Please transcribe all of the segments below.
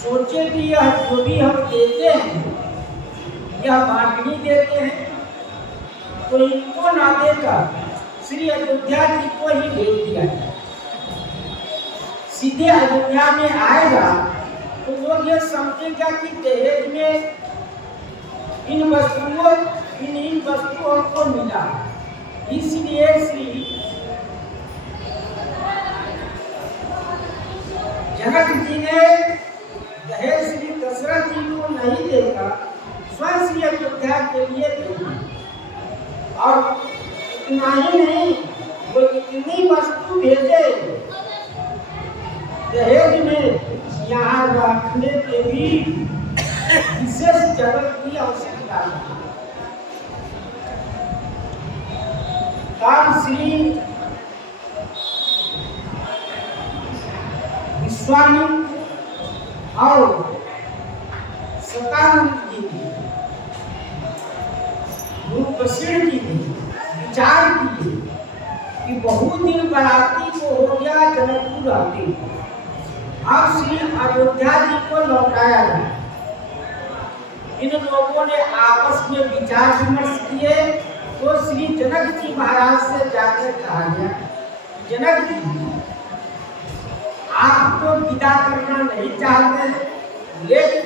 सोचे कि यह जो भी हम देते हैं, यह बांटनी देते हैं, तो इनको ना देकर श्री अयोध्या जी को ही भेज दिया जाए। सीधे अयोध्या में आएगा तो लोग ये समझेगा कि दहेज में इन वस्तुओं को मिला। इसलिए श्री जनक जी ने दहेज श्री दशरथ जी को नहीं देकर स्वयं श्री अयोध्या के लिए भेजा। और इतना ही नहीं, वो इतनी वस्तु भेजे दहेज में, यहाँ रखने के भी विशेष जगह की आवश्यकता है। तब श्री विश्वामित्र और सतानंद जी ने, गुरुप्रसिद्ध जी ने विचार किए कि बहुत दिन बराती को हो गया जनकपुर आते, अब श्री अयोध्या जी को लौटाया जाए। इन लोगों ने आपस में विचार विमर्श किए तो श्री जनक जी महाराज से जाकर कहा गया, जनक जी आप तो विदा करना नहीं चाहते, लेकिन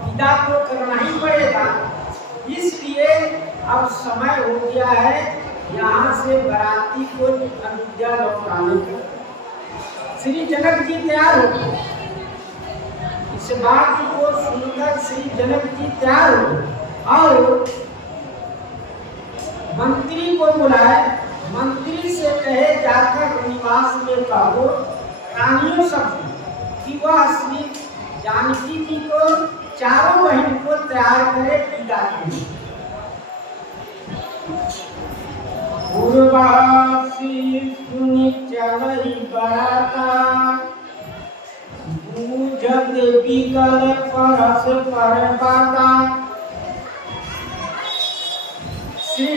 विदा तो करना ही पड़ेगा, इसलिए अब समय हो गया है यहाँ से बराती को अयोध्या लौटाने का। श्री जनक जी तैयार हो गए। इस बात को सुनकर श्री जनक जी तैयार हो और मंत्री को बुलाए। मंत्री से कहे जाकर निवास में कहो रानियों सब कि वह श्री जानकी जी को चारों बहन को तैयार करे विदा के लिए। पूर्वासी सुनि चलई बराता, बूझत बिगल परस पर बाता। श्री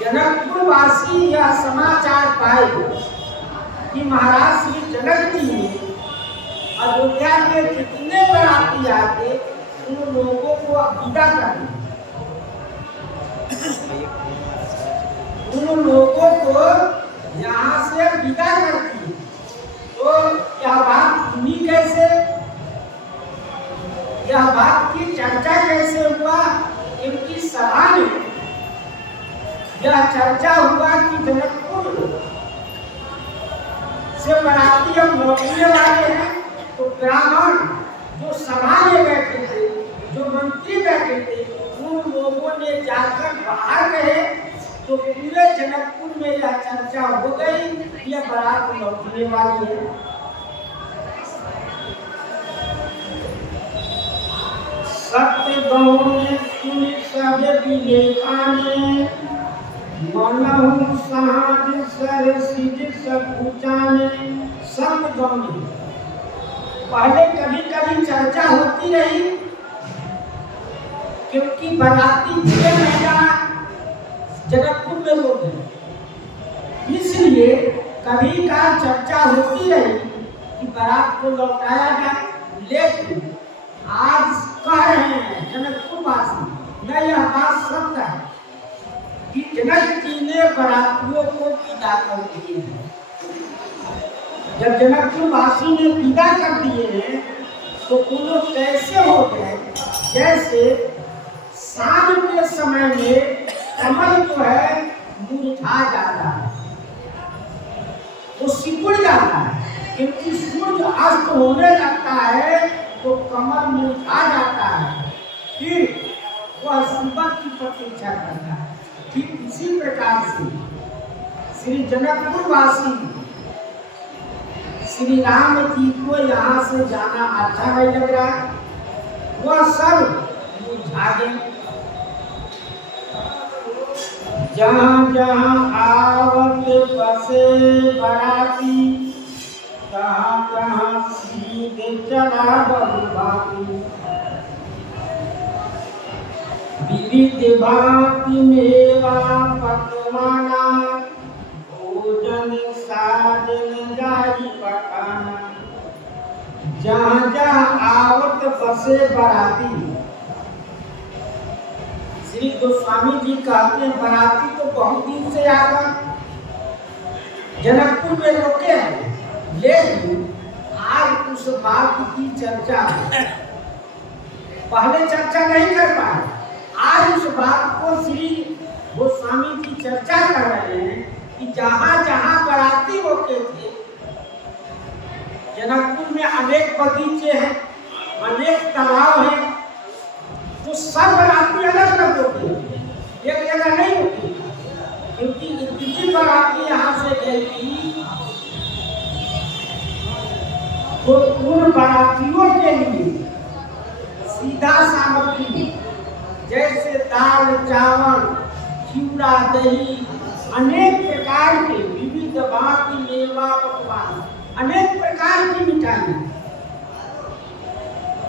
जनकपुर वासी यह समाचार पाए कि महाराज श्री जनक जी ने अयोध्या के जितने बराती आते उन लोगों को विदा कर दिया। उन लोगों को यहाँ से विदा कर दी। तो यह बात सुनी कैसे, यह बात की चर्चा कैसे हुआ? इनकी सभा में यह चर्चा हुआ कि जनकपुर से बराती हम लौटने वाले हैं। तो ब्राह्मण जो सभा में बैठे थे, जो मंत्री बैठे थे, उन लोगों ने जाकर बाहर कहे तो पूरे जनकपुर में यह चर्चा हो गई कि यह बारात लौटने वाली है। सत्य गौने सुनि सब विलेखाने, मनहु साज सर सिज सकुचाने। सत्य गौने पहले कभी कभी चर्चा होती रही, क्योंकि बाराती 6 महीना जनकपुर में हो गए, इसलिए कभी का चर्चा होती रही कि बारात को लौटाया जाए। लेकिन आज कह रहे हैं जनकपुर वासी, न यह बात सत्य है कि जनक जी ने बारातियों को विदा कर दिए हैं। जब जनकपुर वासी ने विदा कर दिए हैं तो उन लोग कैसे हो गए, जैसे शाम के समय में कमल जो है मुरझा जाता है, वो सिकुड़ जाता है, क्योंकि सूर्य अस्त होने लगता है तो कमल मुरझा जाता है, फिर वह सुबह की प्रतीक्षा करता है। ठीक इसी प्रकार से श्री जनकपुर वासी श्री राम जी को यहाँ से जाना अच्छा नहीं लग रहा, वह सब मुरझा गए। जहाँ जहाँ आवत बसे बराती, तहाँ तहाँ सीधे चला बलुभाती। विविध भांति मेवा पकवाना, भोजन साजन जाई पकाना। जहाँ जहाँ आवत बसे बराती। श्री गोस्वामी जी कहते हैं बराती तो बहुत दिन से आकर जनकपुर में रुके हैं, लेकिन आज उस बात की चर्चा पहले चर्चा नहीं कर पाए। आज उस बात को श्री गोस्वामी जी चर्चा कर रहे हैं कि जहाँ जहाँ बराती होते थे, जनकपुर में अनेक बगीचे हैं, अनेक तालाब हैं, तो सब बराती अलग अलग होती है, एक जगह नहीं होती। क्योंकि इतनी बराती यहाँ से गई थी तो उन बरातियों के लिए सीधा सामग्री जैसे दाल चावल चूड़ा दही अनेक प्रकार के विविध भांति मेवा पकवान अनेक प्रकार की मिठाई,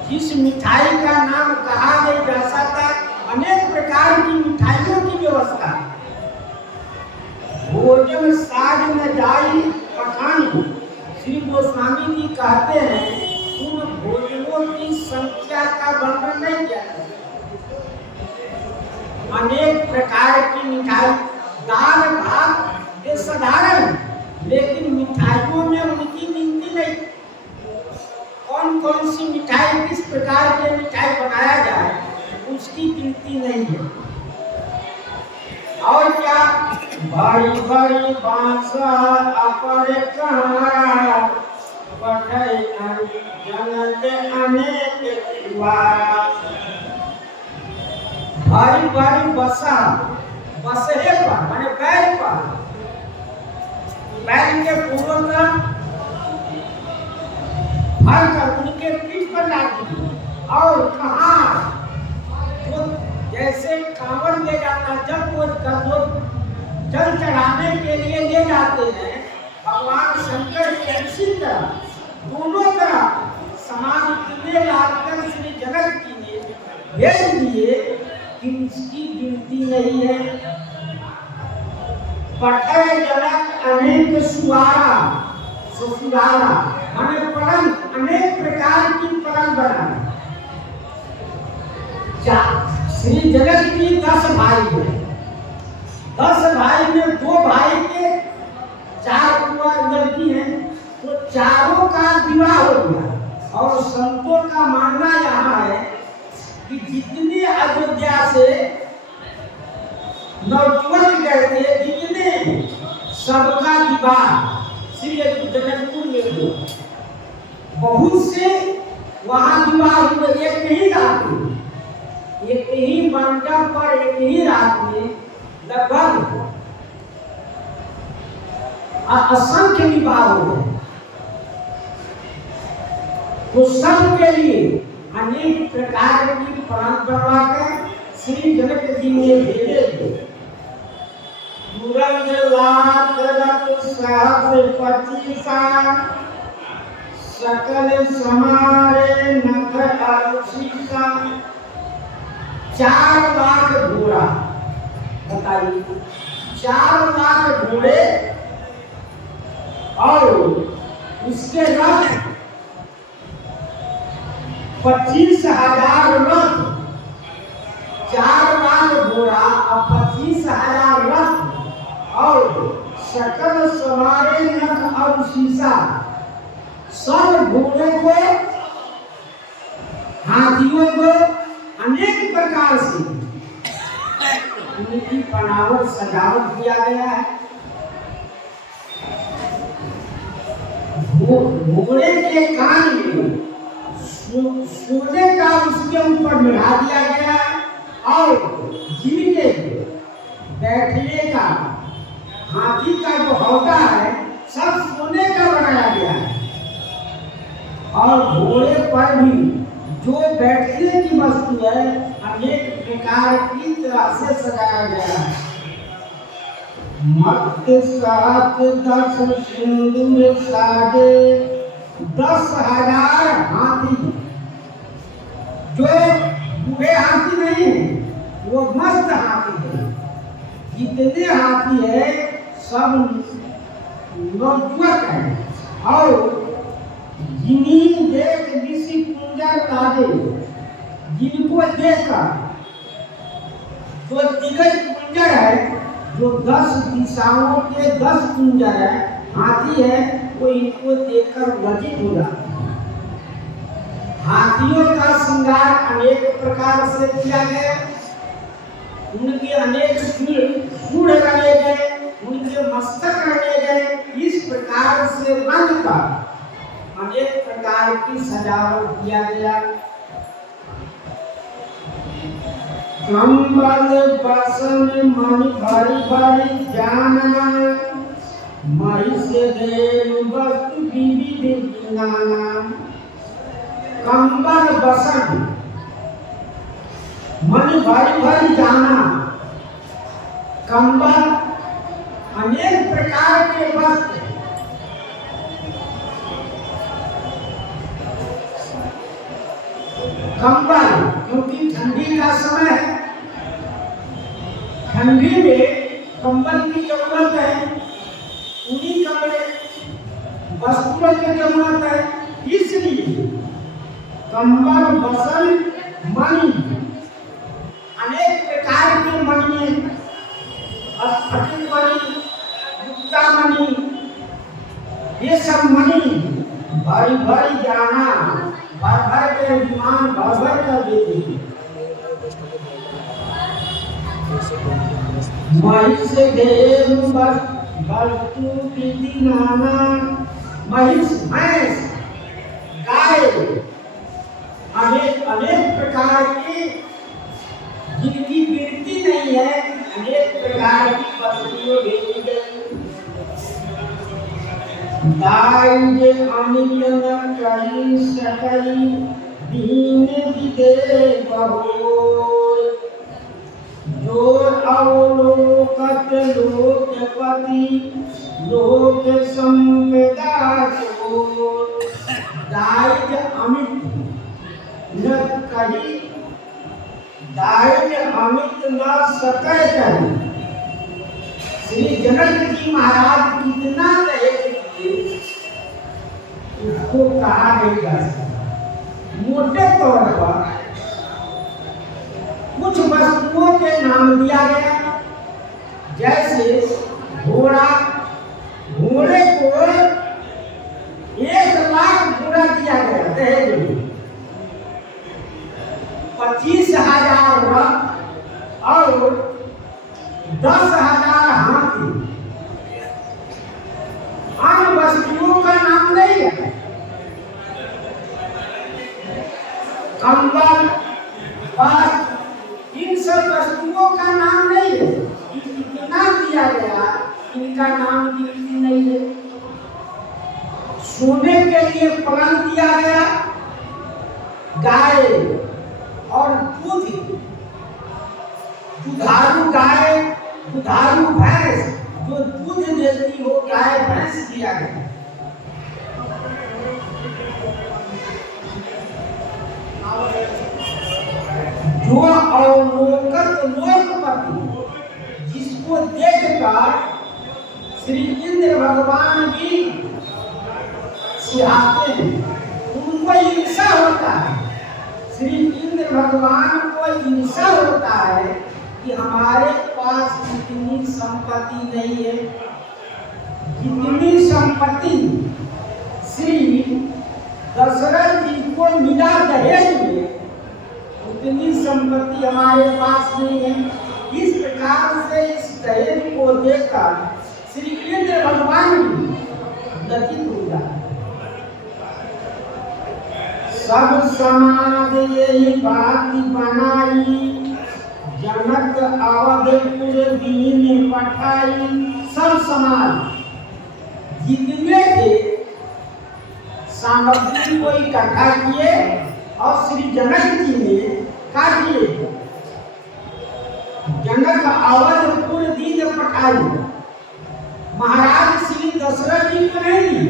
जिस मिठाई का नाम कहा नहीं जा सकता, अनेक प्रकार की मिठाइयों की व्यवस्था। भोजन साज में जाई पकानी। श्री गोस्वामी जी कहते हैं उन भोजनों की संख्या का वर्णन नहीं किया। अनेक प्रकार की मिठाई, दाल भात ये साधारण, लेकिन मिठाइयों में उनकी गिनती नहीं। कौन कौन सी मिठाई किस प्रकार के मिठाई बनाया जाए उसकी गिनती नहीं है। और क्या बड़ी बड़ी बांसा अपर कहारा पठै जनत अनेक द्वारा। भारी भारी बसा, बसहे पर माने बैल पर, बैल के पूर्व तरफ भर कर उनके पीठ पर डाल दी। और कहाँ तो जैसे कांवड़ ले जाता, जब वो जल चढ़ाने के लिए ले जाते हैं भगवान शंकर के, इसी तरह दोनों तरफ समान इतने लाकर श्री जनक जी ने भेज दिए कि उसकी गिनती नहीं है। पठै जनक अनेक सुआरा, सुआरा माने पलंग, अनेक प्रकार की पलंग बनाए। श्री जनक जी 10 भाई हैं, 10 भाई में 2 भाई के 4 कुंवर लड़की हैं, तो चारों का विवाह हो गया। और संतों का मानना यहाँ है कि जितने अयोध्या से नवजुवक गए थे, जितने सबका विवाह श्री जनकपुर में हुआ। बहुत से वहाँ विवाह हुए एक ही रात में, एक ही मंडप पर एक ही रात में लगभग असंख्य विवाह हो गए। तो सबके लिए अनेक प्रकार की परंपरा कर श्री जनक जी ने भेजे थे। तुरंत लाख रत सहस्र पचीसा, सकल समारे नख अरुषिसा। 4 लाख घोड़ा, बताइए 4 लाख घोड़े और उसके रथ 25,000 रथ। 4 लाख घोड़ा और 25,000 रथ और सकल सवारे नख और शीशा। सब घोड़े को, हाथियों को अनेक प्रकार से उनकी बनावट सजावट किया गया है। घोड़े के कान में सोने का उसके ऊपर मिला दिया गया है और जिनके बैठने का हाथी का जो हौदा है सब सोने का बनाया गया है। और घोड़े पर भी जो बैठने की वस्तु है अनेक प्रकार की तरह से सजाया गया है। मध्य सात 10 सिंदूर साजे 10,000 हाथी, जो बूढ़े हाथी नहीं है, वो मस्त हाथी है। जितने हाथी है सब नवजुवक है और जिन्हीं देख सुंदर लागे, जिनको देखकर जो दिग्गज कुंजर है, जो 10 दिशाओं के 10 कुंजर है, हाथी है, वो इनको देखकर लज्जित हो जाते हैं। हाथियों का श्रृंगार अनेक प्रकार से किया गया, उनके अनेक सूढ़ रखे गए, उनके मस्तक रखे गए, इस प्रकार से बनकर अनेक प्रकार की सजावट किया गया। कंबल बसन मणि भारी भारी जाना, महिष देव वस्तु विविध नाना। कंबल बसन मणि भारी भारी जाना, कंबल अनेक प्रकार के वस्त्र, कंबल क्योंकि ठंडी का समय है, ठंडी में कंबल की जरूरत है, उन्हीं कपड़े वस्त्रों की जरूरत है, इसलिए कंबल बसन मणि अनेक प्रकार के मणि, स्फटिक मणि, मुक्ता मणि, ये सब मणि भारी भारी जाना, भर भर के विमान भर भर कर देते। महिष देव वस्तु विधि नाना, महिष भैंस गाय अनेक अनेक प्रकार की, जिनकी गिनती नहीं है, अनेक प्रकार की वस्तुएं भेजी गई। दाई अमित न कही सकई, दीन विदे बहोय, जो अवलोकत लोकपति, लोक संवेदा जोर। दाई अमित न कही, दाई अमित न सकै कही। श्री जनक जी महाराज कितना दहेज दिए, उसको कहा नहीं जा सकता। मोटे तौर पर कुछ वस्तुओं के नाम दिया गया, जैसे घोड़ा, घोड़े को 1 लाख घोड़ा दिया गया दहेज में, 25,000 रथ और 10,000 हाथी। अन्य वस्तुओं का नाम नहीं है। कंबल, वस्त्र, इन सब वस्तुओं का नाम नहीं है। इतना दिया गया, इनका नाम गिनती नहीं है। सोने के लिए पलंग दिया गया, गाय और दूध, दुधारू गाय, दुधारू भैंस जो दूध देती हो, गाय भैंस दिया गया। जो अवलोकत लोकपति, जिसको देखकर श्री इंद्र भगवान भी सिहाते हैं, उनको ईर्ष्या होता है। श्री इंद्र भगवान को ईर्ष्या होता है कि हमारे पास इतनी संपत्ति नहीं है, जितनी संपत्ति श्री दशरथ जी को मिला दहेज में, उतनी संपत्ति हमारे पास नहीं है। इस प्रकार से इस दहेज को देखकर श्री इंद्र भगवान भी लज्जित हो जाते। सब समाज यही बात बनाई, जनक अवधपुर दीन पठाई। सब समाज जितने थे सामग्री को इकट्ठा किए और श्री जनक जी ने काट लिए। जनक अवधपुर दीन पठाई, महाराज श्री दशरथ जी को नहीं दी,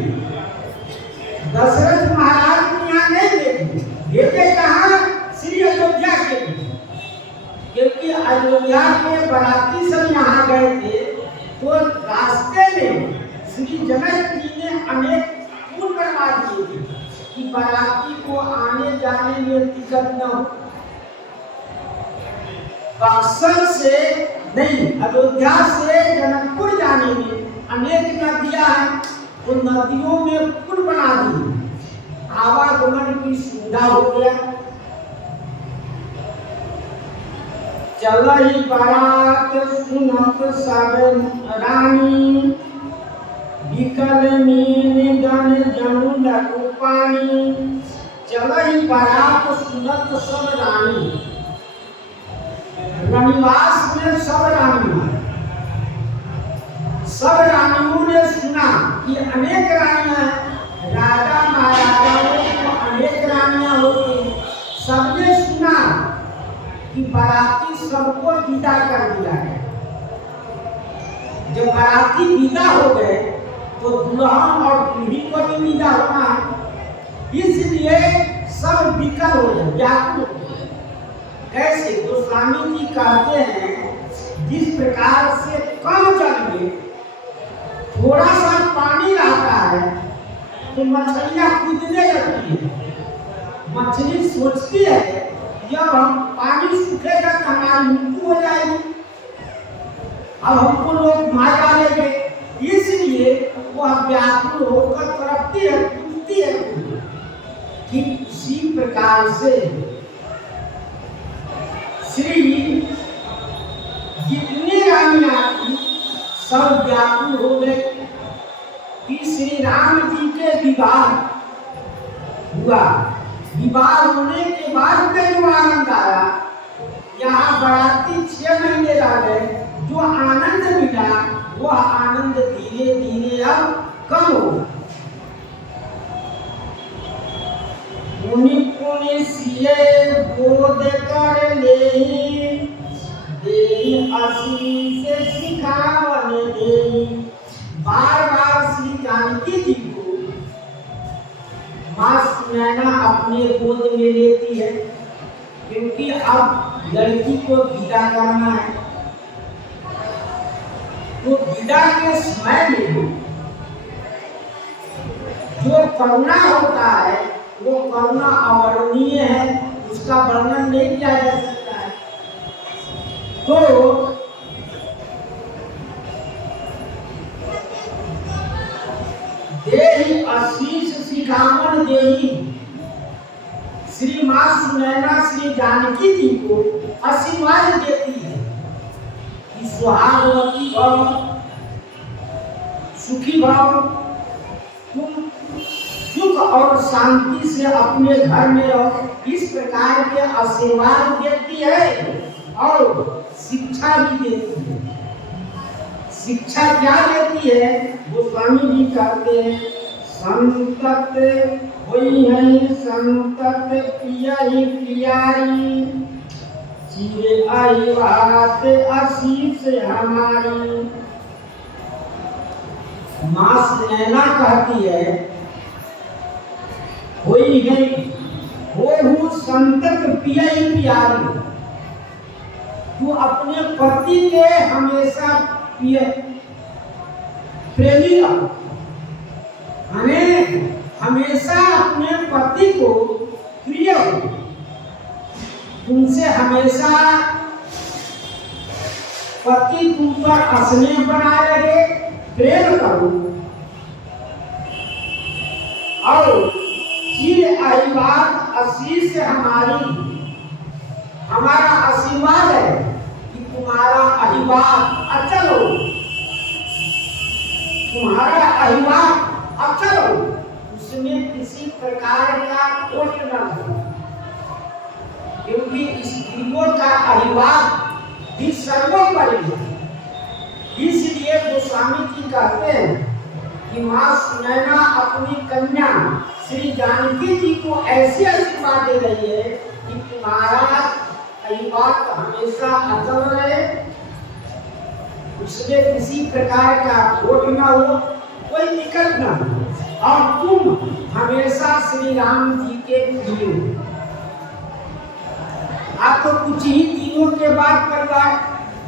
दशरथ महाराज को यहाँ नहीं देते, देते कहाँ? श्री अयोध्या के, क्योंकि अयोध्या के बाराती सब यहाँ गए थे, तो रास्ते में श्री जनक जी ने अनेक पुल बनवा दिए थे कि बाराती को आने जाने में दिक्कत न हो। बक्सर से नहीं, अयोध्या से जनकपुर जाने में अनेक नदियां हैं, तो नदियों में पुल बना दिए, आवागमन की सुविधा हो गया। चलई बारात सुनत सब रानी, बिकल मीन गण जनु लघु पानी। चलई बारात सुनत सब रानी, रनिवास में सब रानियां, सब रानियों ने सुना कि अनेक रानियां, राजा महाराजाओं को अनेक रानियां होती, सबने सुना कि बाराती सबको विदा कर दिया है। जब बाराती विदा हो गए तो दुल्हन और दूल्ही को भी विदा होना है, इसलिए सब विकल हो गए, व्याकुल हो गए। कैसे? तो स्वामी जी कहते हैं जिस प्रकार से कम जल में थोड़ा सा पानी रहता है तो मछलियां कूदने लगती है। मछली सोचती है जब हम पानी सूखेगा तो हमारी मृत्यु हो जाएगी, अब हमको लोग मार डालेंगे, इसलिए वह व्याकुल होकर तड़पती है, कूदती है। ठीक उसी प्रकार से श्री जितनी रानियां थी सब व्याकुल हो गए कि श्री राम जी के विवाह हुआ। विवाह होने के बाद में जो आनंद आया, यहाँ बाराती 6 महीने रह गए, जो आनंद मिला वह आनंद धीरे धीरे अब कम हो। मुनि पुनि सिए बोध कर ले, देहि आशीष सिखावन देहि। बार बार श्री जानकी जी को माँ सुनैना अपने गोद में लेती है, क्योंकि अब लड़की को विदा करना है। तो विदा के समय में जो करुणा होता है वो करुणा अवर्णनीय है, उसका वर्णन नहीं किया जा सकता है। तो देहि आशीष सिखावन देहि, श्री माँ सुनैना श्री जानकी जी को आशीर्वाद देती है कि सुहागवती भव, सुखी भव, तुम सुख और शांति से अपने घर में रहो। इस प्रकार के आशीर्वाद देती है और शिक्षा भी देती है। शिक्षा क्या देती है? वो स्वामी जी कहते हैं, संतत होई है संतत पिया ही प्यारी, चिरे आई बात आशीष हमारी। माँ सुनैना कहती है होई है हो संतत पिया ही प्यारी, तू अपने पति के हमेशा प्रेमी रहो, हमें हमेशा अपने पति को प्रिय हो, तुमसे हमेशा पति तुम पर स्नेह बनाए रहे, प्रेम करो और चिर आई बात आशीष हमारी, हमारा आशीर्वाद है कि तुम्हारा अहिवाद अचल हो, तुम्हारा अहिवाद अचल हो, उसमें किसी प्रकार का खोट न हो, क्योंकि स्त्रियों का अहिवाद भी सर्वोपरि है। इसलिए गोस्वामी जी कहते हैं कि माँ सुनैना अपनी कन्या श्री जानकी जी को ऐसे आशीर्वाद दे रही है कि तुम्हारा अहिवाद हमेशा अचल रहे, उसमें किसी प्रकार का खोट न हो, कोई दिक्कत न हो, और तुम हमेशा श्री राम जी के प्रिय हो। आप तो कुछ ही दिनों के बाद परिवार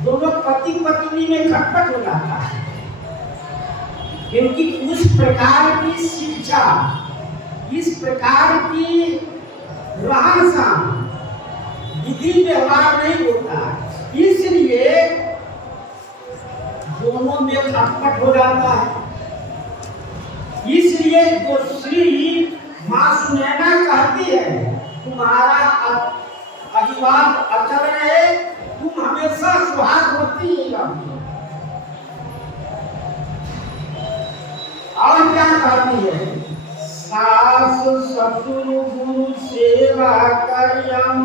दोनों पति पत्नी में खटपट हो जाता है, क्योंकि उस प्रकार की शिक्षा, इस प्रकार की रहन सहन, विधि व्यवहार नहीं होता, इसलिए दोनों में खटपट हो जाता है। इसलिए जो श्री मां सुनैना कहती है, तुम्हारा अभिवाद अचल रहे, तुम हमेशा सुहागवती ही रहो। और क्या कहती है? सास ससुर गुरु सेवा करियम,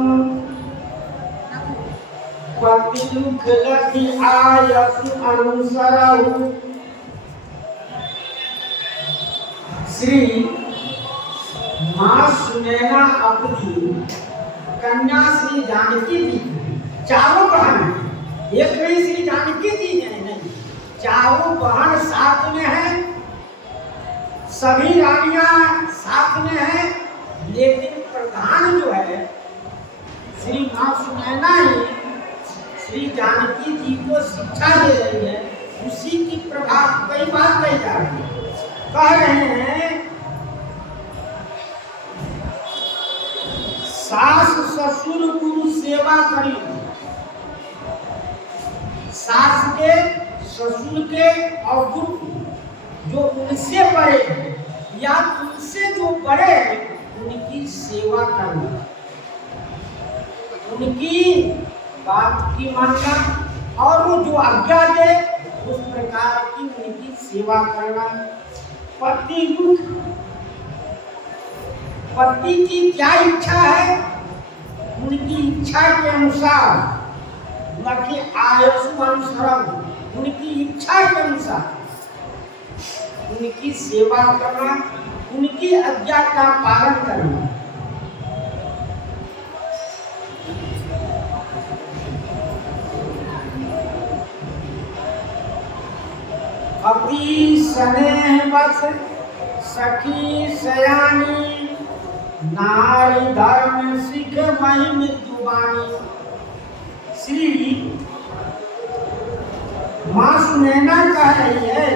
पति दुख लखी आयसु अनुसरहु। श्री मां सुनैना अपनी कन्या श्री जानकी जी, चारों बहन, एक नहीं श्री जानकी जी नहीं, चारों बहन साथ में है, सभी रानियां साथ में है, लेकिन प्रधान जो है श्री मां सुनैना ही श्री जानकी जी को शिक्षा दे रही है। उसी की प्रभाव कई बार कही जा रही है। कह रहे हैं सास ससुर गुरु सेवा करी, सास के, ससुर के और गुरु जो उनसे बड़े हैं या उनसे जो बड़े हैं उनकी सेवा करना, उनकी बात की मानना और वो जो आज्ञा दे उस प्रकार की उनकी सेवा करना। पति दुख, पति की क्या इच्छा है उनकी इच्छा के अनुसार, उनकी आयु अनुसार, उनकी इच्छा के अनुसार उनकी सेवा करना, उनकी आज्ञा का पालन करना। अति स्नेह बस सखी सयानी, नारी धर्म सिख महिम जुबानी। श्री मां सुनैना कह रही है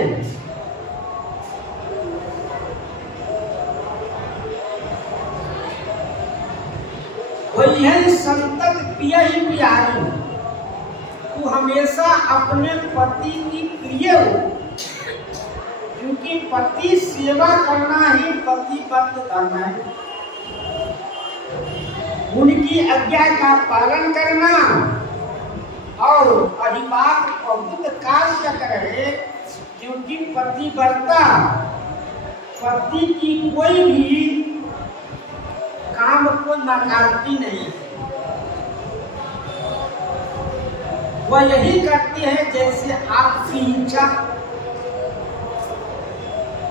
वही है संतत पिया ही प्यारी, तू हमेशा अपने पति की प्रिय हो, क्योंकि पति सेवा करना ही पति पत्नी धर्म है। उनकी आज्ञा का पालन करना और अधिवास बहुत कार्य करे, क्योंकि पतिव्रता पति की कोई भी काम को नकारती नहीं, वह यही करती है जैसे आपकी इच्छा।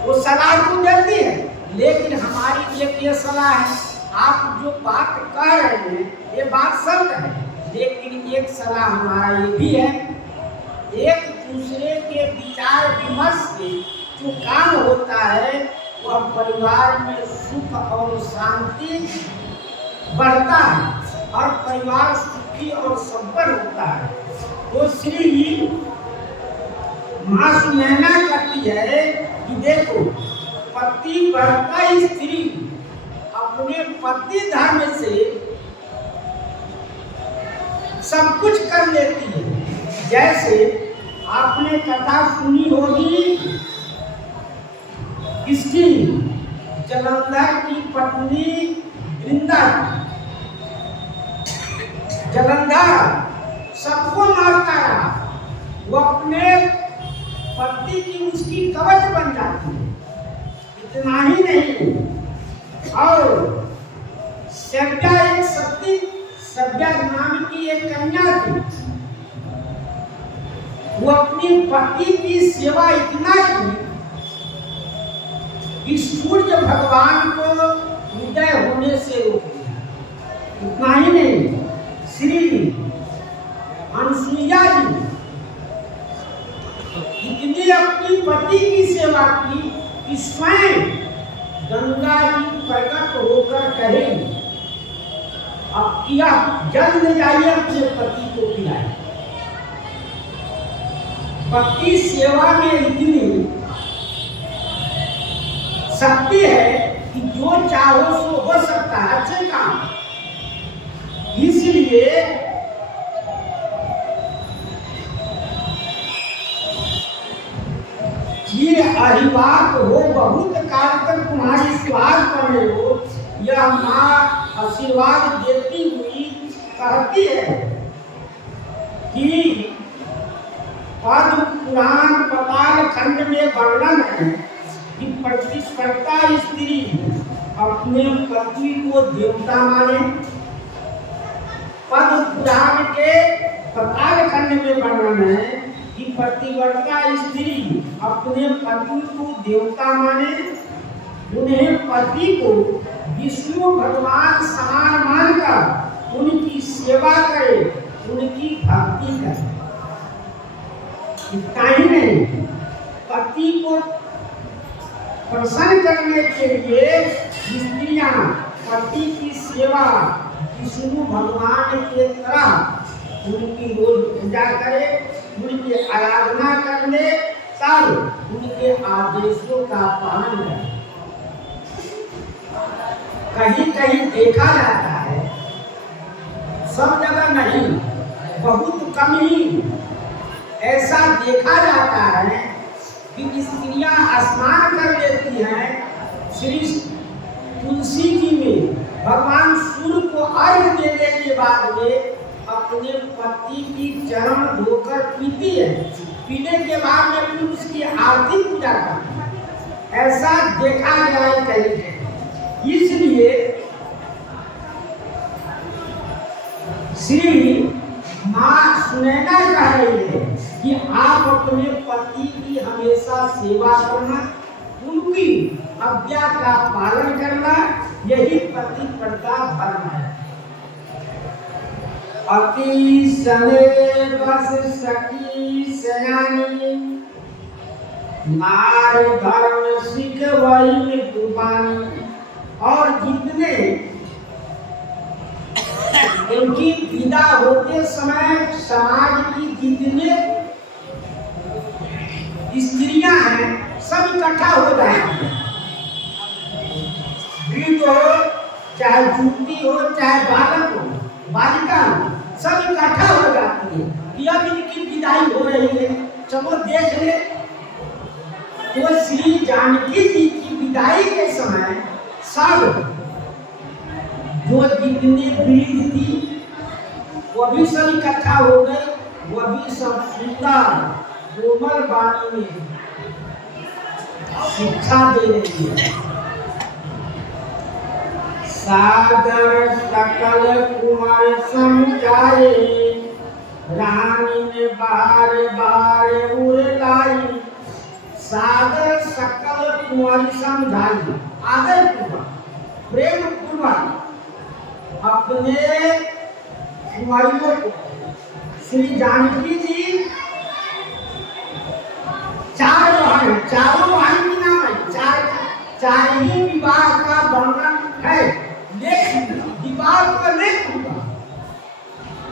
वो सलाह तो देती है, लेकिन हमारी एक ये सलाह है, आप जो बात कह रहे हैं ये बात सत्य है, लेकिन एक सलाह हमारा ये भी है, एक दूसरे के विचार विमर्श से जो काम होता है वह परिवार में सुख और शांति बढ़ता है और परिवार सुखी और संपन्न होता है। तो श्री मां सुनैना कहती है कि देखो, पतिव्रता स्त्री अपने पति धर्म से सब कुछ कर लेती है। जैसे आपने कथा सुनी होगी इसकी, जलंधर की पत्नी वृंदा, जलंधर सबको मारता रहा, वो अपने पति की उसकी कवच बन जाती है। इतना ही नहीं, और सभ्या एक सती, सभ्या नाम की एक कन्या थी, वो अपनी पति की सेवा इतना की कि सूर्य भगवान को उदय होने से रोक दिया। इतना ही नहीं, श्री अनसुईया जी इतनी अपनी पति की सेवा की कि स्वयं गंगा जी प्रकट होकर कहे, अब यह जल ले जाइए अपने पति को पिलाए। पति सेवा में इतनी शक्ति है कि जो चाहो सो हो सकता है। अच्छे काम इसलिए ये अहिबात हो बहुत काल तक तुम्हारी स्वाद बने हो, यह माँ आशीर्वाद देती हुई कहती है कि पद्म पुराण पाताल खंड में वर्णन है कि प्रतिस्पर्धा स्त्री अपने पति को देवता माने। पद्म पुराण के पाताल खंड में वर्णन है कि प्रतिवर्ता स्त्री अपने पति को देवता माने, उन्हें पति को विष्णु भगवान समान मानकर उनकी सेवा करे, उनकी भक्ति करे। इतना ही नहीं, पति को प्रसन्न करने के लिए स्त्रियां पति की सेवा विष्णु भगवान के तरह उनकी रोज पूजा करे, उनकी आराधना करने, तब उनके आदेशों का पालन करे। कहीं कहीं देखा जाता है, सब जगह नहीं, बहुत कम ही ऐसा देखा जाता है कि स्त्रियां स्नान कर लेती हैं, श्री तुलसी जी में भगवान सूर्य को अर्घ्य देने के बाद में अपने पति की चरण धोकर पीती है, पीने के बाद में फिर उसकी आरती पूजा करती है। ऐसा देखा गया है कहीं। इसलिए श्री माँ सुनैना कह रही है कि आप अपने पति की हमेशा सेवा करना, उनकी आज्ञा का पालन करना, यही पतिव्रता धर्म है। अति सने बस सखी सयानी, नार धर्म सिख वही कुर्बानी। और जितने उनकी विदा होते समय समाज की जितने स्त्रियां हैं सब इकट्ठा हो जाएंगे, वृद्ध हो चाहे युवती हो चाहे बालक हो बालिका हो, सब इकट्ठा हो जाती है कि अब इनकी विदाई हो रही है, चलो देख ले। तो श्री जानकी जी की विदाई के समय सब जो जितनी वृद्ध थी वो भी सब इकट्ठा हो गए, वो भी सब सुंदर कोमल वाणी में शिक्षा दे रही है। सादर सकल कुमार समझाए, रानी ने बार बार उड़लाई। सादर सकल कुमारी समझाई, आदर पूर्वक प्रेम पूर्वक अपने कुमारियों को। श्री जानकी जी चार बहन, चारों बहन की नाम है, चार ही विवाह का वर्णन है, लेकिन विवाह का लेख हुआ,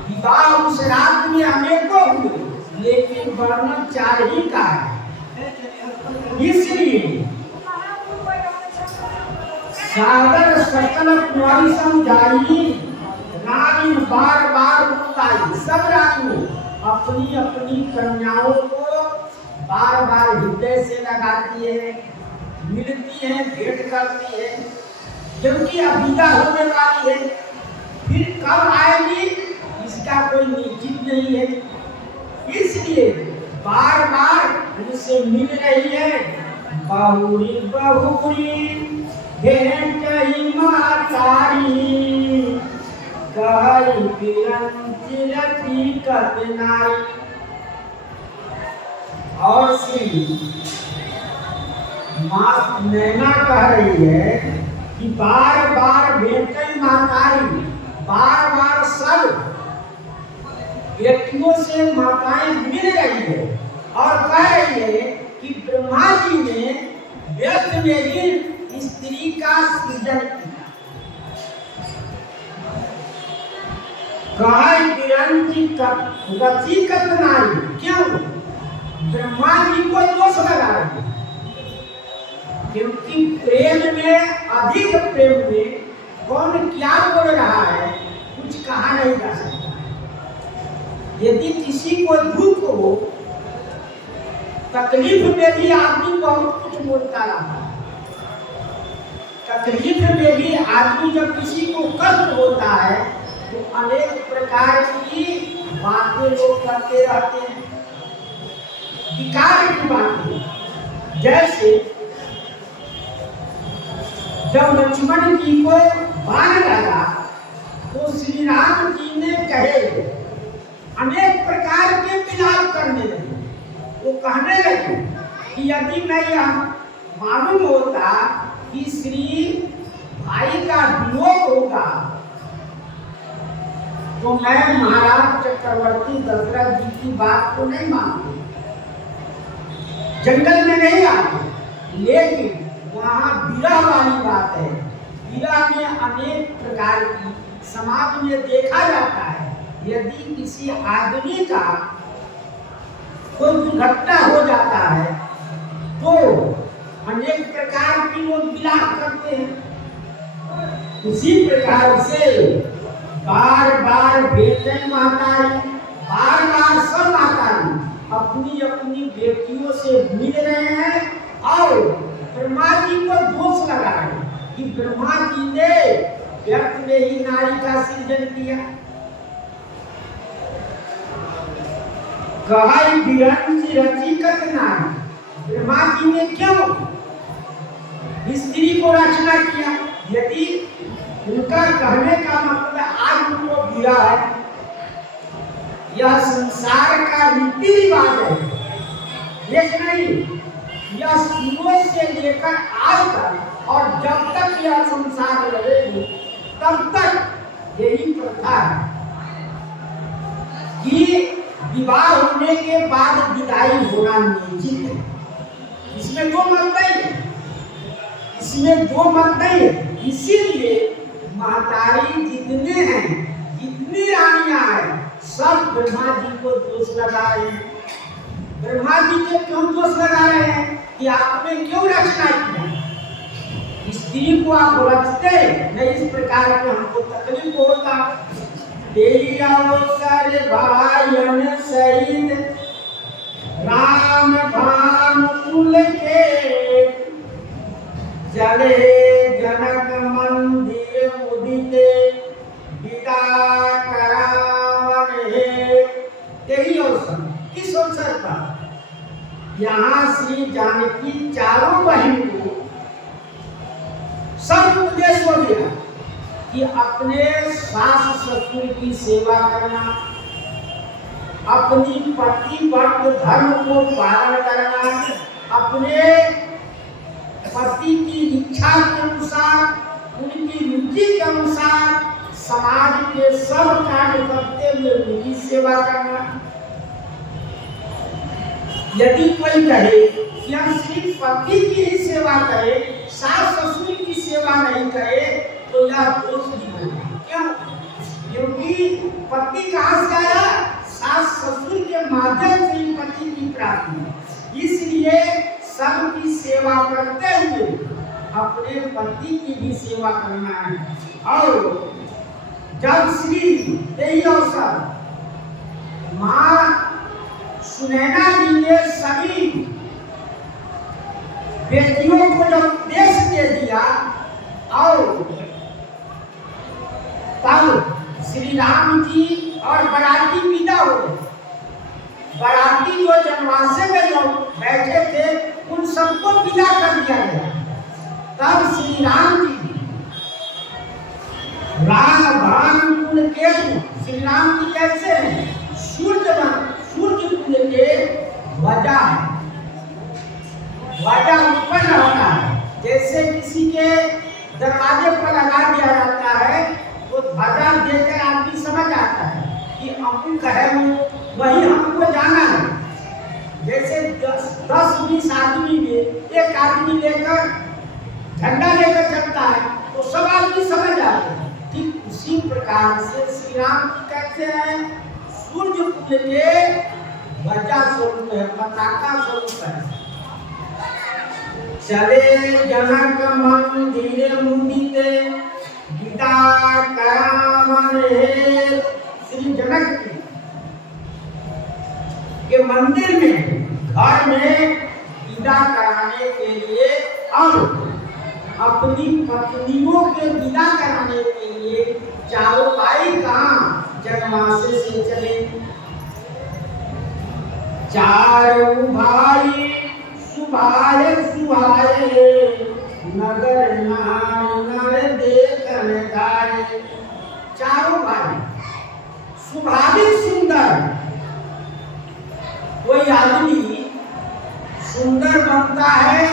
विवाह उस रात में अनेकों हुए, लेकिन वर्णन चार ही का है। इसलिए सादर सकल कुमारी समझाई, रानी बार बार उठाई। सब रानी अपनी अपनी कन्याओं को बार बार हृदय से लगाती है, मिलती है, भेंट करती है, क्योंकि अब विदा होने वाली है, फिर कब आएगी इसका कोई निश्चित नहीं है। इसलिए बार बार उनसे मिल रही है। बहुरी बहुरी भेंट मातारी, कही पिरंती कतनाई। और श्री माँ नैना कह रही है कि बार बार भेंट मातारी, बार बार सब व्यक्तियों से माताएं मिल रही है और कह रही है कि ब्रह्मा जी ने व्यक्त में ही स्त्री का सृजन किया। गति कतनाई, क्यों ब्रह्मा जी को दोष लगा रही है? क्योंकि प्रेम में, अधिक प्रेम में कौन क्या बोल रहा है कुछ कहा नहीं जा सकता। यदि किसी को दुख हो, तकलीफ में भी आदमी बहुत कुछ बोलता रहा। तकलीफ में भी आदमी जब किसी को कष्ट होता है तो अनेक प्रकार की बातें लोग करते रहते हैं, विकार की बातें। जैसे जब लक्ष्मण जी को बाण लगा तो श्री राम जी ने कहे, अनेक प्रकार के विलाप करने लगे। वो कहने लगे कि यदि मैं यह मालूम होता कि श्री भाई का वियोग होगा तो मैं महाराज चक्रवर्ती दशरथ जी की बात को नहीं मानती, जंगल में नहीं आते। लेकिन वहाँ विरह वाली बात है। विरह में अनेक प्रकार की समाज में देखा जाता है। यदि किसी आदमी का कोई दुर्घटना हो जाता है तो अनेक प्रकार की लोग विलाप करते हैं। उसी प्रकार से बार बार बेटे महतारी, बार बार सब महतारी अपनी अपनी बेटियों से मिल रहे हैं और ब्रह्मा जी को दोष लगा रहे हैं कि ब्रह्मा जी ने व्यर्थ में ही नारी का सृजन किया। कहाई विरंच रचिकत नारी, ब्रह्मा जी ने क्यों स्त्री को रचना किया? यदि उनका कहने का मतलब आज उनको विरह है, यह संसार का रीति रिवाज है, ये नहीं, यह शुरू से लेकर आज तक और जब तक यह संसार रहेगी तब तक यही प्रथा है कि विवाह होने के बाद विदाई होना निश्चित है। इसमें दो मत नहीं है, इसमें दो मत नहीं है। इसीलिए महतारी जितने हैं, जितनी रानियां हैं, सब ब्रह्मा जी को दोष लगा रहे हैं। ब्रह्मा जी के क्यों दोष लगा रहे हैं कि आपने क्यों रचना किया? स्त्री को आप रचते नहीं, इस प्रकार के हमको तकलीफ होता। तेरी अवसर भायन सहित राम भानुकुल के चले जनक मंदिर उदिते विदा करावन हे। तेरी अवसर, किस अवसर पर? यहाँ श्री जानकी चारों बहन को सब उपदेश हो गया कि अपने सास ससुर की सेवा करना, अपनी पतिव्रत धर्म को पालन करना, अपने पति की इच्छा के अनुसार, उनकी रुचि के अनुसार समाज के सब कार्य करते हुए उनकी सेवा करना। यदि कोई कहे कि हम सिर्फ पति की ही सेवा करें, सास ससुर की सेवा नहीं करे, तो यह दोष नहीं है। क्यों? क्योंकि पति कहाँ से आया? सास ससुर के माध्यम से ही पति की प्राप्ति है। इसलिए सबकी सेवा करते हुए अपने पति की भी सेवा करना है। और जब श्री यही अवसर माँ सुनैना जी ने सभी बेटियों को जब उपदेश दे दिया और तब श्री राम जी और बराती विदा हो गए। बराती जो जनवासे में जो बैठे थे उन सबको विदा कर दिया गया। तब श्री राम जी राम भानुकुल के, श्री राम जी कैसे हैं? सूर्य कुल के ध्वजा है। ध्वजा उत्पन्न होता है, जैसे किसी के दरवाजे पर लगा दिया जाता है तो ध्वजा देखकर आदमी समझ आता है कि अमुक है वही हमको जाना है। जैसे 10-20 आदमी में एक आदमी लेकर झंडा लेकर चलता है तो सब आदमी समझ आते हैं। ठीक उसी प्रकार से श्री राम जी कहते हैं सूर्य कुल के ध्वजा स्वरूप है, पताका स्वरूप है। चले जनक मंदिर मुदिते विदा करावन रहे श्री जनक जी के मंदिर में घर में विदा कराने के लिए अब अपनी पत्नियों के विदा कराने के लिए चारों भाई कहाँ जनवासे से चले। चारों भाई सुभाए सुभाए नगर नार देखन गाए। चारों भाई स्वाभाविक सुंदर। कोई आदमी सुंदर बनता है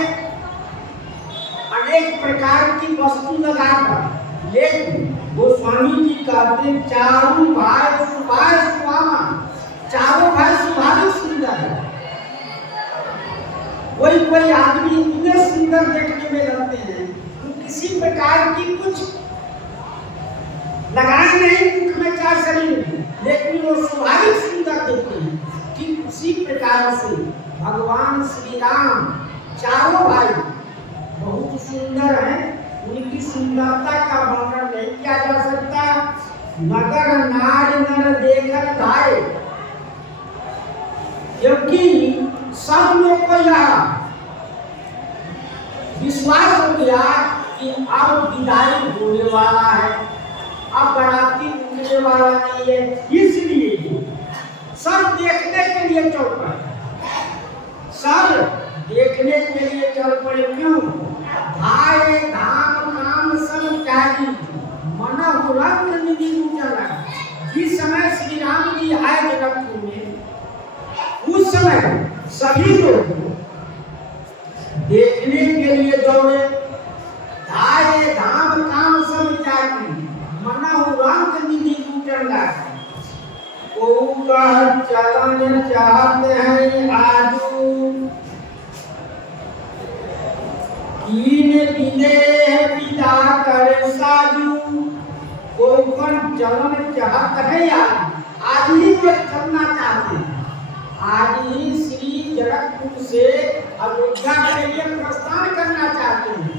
अनेक प्रकार की वस्तु लगाकर, लेकिन गोस्वामी जी कहते चारों भाई सुभाए सुहावा। चारों भाई स्वाभाविक सुंदर है। कोई आदमी इतने सुंदर देखने में लगते हैं तो किसी प्रकार की कुछ लगाए नहीं मुख में क्या शरीर में, लेकिन वो स्वाभाविक सुंदर देखते हैं। ठीक उसी प्रकार से भगवान श्री राम चारों भाई बहुत सुंदर हैं। उनकी सुंदरता का वर्णन नहीं किया जा सकता। नगर नार नर देखकर धाये, क्योंकि सब लोग को यह विश्वास हो गया कि अब विदाई होने वाला है, अब बाराती रुकने वाला नहीं है। इसलिए सब देखने के लिए चल पड़े। सब देखने के लिए चल पड़े। क्यों? धाये धाम काम सब त्यागी मन रंग निधि चला। जिस समय श्री राम जी आए जनकपुर में, उस समय सभी लोग देखने के लिए दौड़े। धाये धाम काम सब त्यागी मन रंग निधि चला। चलन चाहते हैं आजू कीन विदेह विदा कर साजू। कोई चलन चाहते हैं आज ही चलना चाहते हैं। आज ही श्री जनकपुर से अयोध्या के लिए प्रस्थान करना चाहते हैं।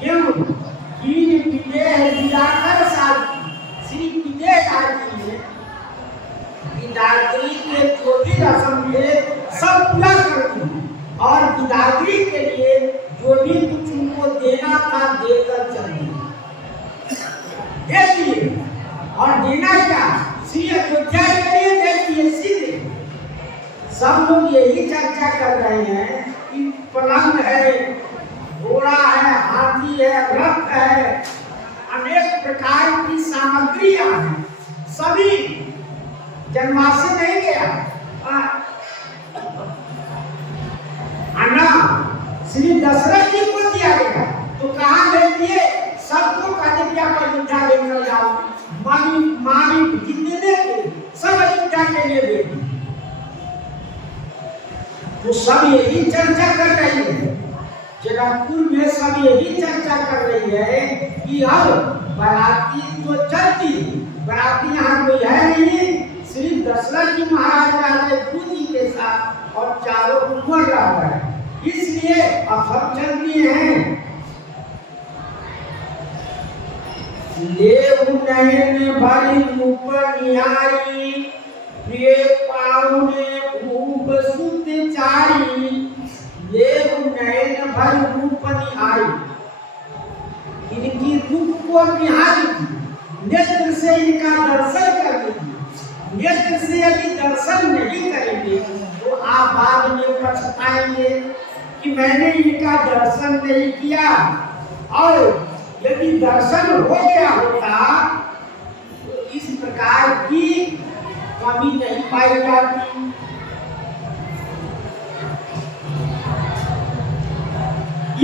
क्यों? कीन विदेह विदा कर साजू। श्री विदेह आदि में विदागरी के जो भी रस्म थे सब पूरा कर दी, और विदागरी के लिए जो भी कुछ उनको देना था देकर चल दिए। और देना क्या? श्री अयोध्या के लिए दे दिए सीधे। सब लोग यही चर्चा कर रहे हैं कि पलंग है, घोड़ा है, हाथी है, रथ है, अनेक प्रकार की सामग्रियां हैं। सभी जनवासे नहीं गया अन्ना श्री दशरथ जी को दिया गया। तो कहाँ दे दिए? सबको कहने दिया अयोध्या लेकर जाओ। मानी जितने थे सब अयोध्या के लिए दे दिए। तो सब यही चर्चा कर रही है, जनकपुर में सब यही चर्चा कर रही है कि अब बाराती तो चलती, बाराती यहाँ कोई है नहीं। श्री दशरथ जी महाराज राजे जी के साथ और चारों उम्र रह गए, इसलिए अब सब चलती हैं। लेव नयन भरी रूप निहारी, प्रिय पाहुने खूब सुत चारी। लेव नयन भरी रूप निहारी, इनकी रूप को निहारी, नेत्र से इनका दर्शन कर लीजिए। नेत्र से यदि दर्शन नहीं करेंगे तो आप बाद में पछताएंगे कि मैंने इनका दर्शन नहीं किया। और यदि दर्शन हो गया होता तो इस प्रकार की कमी नहीं पाई जाती।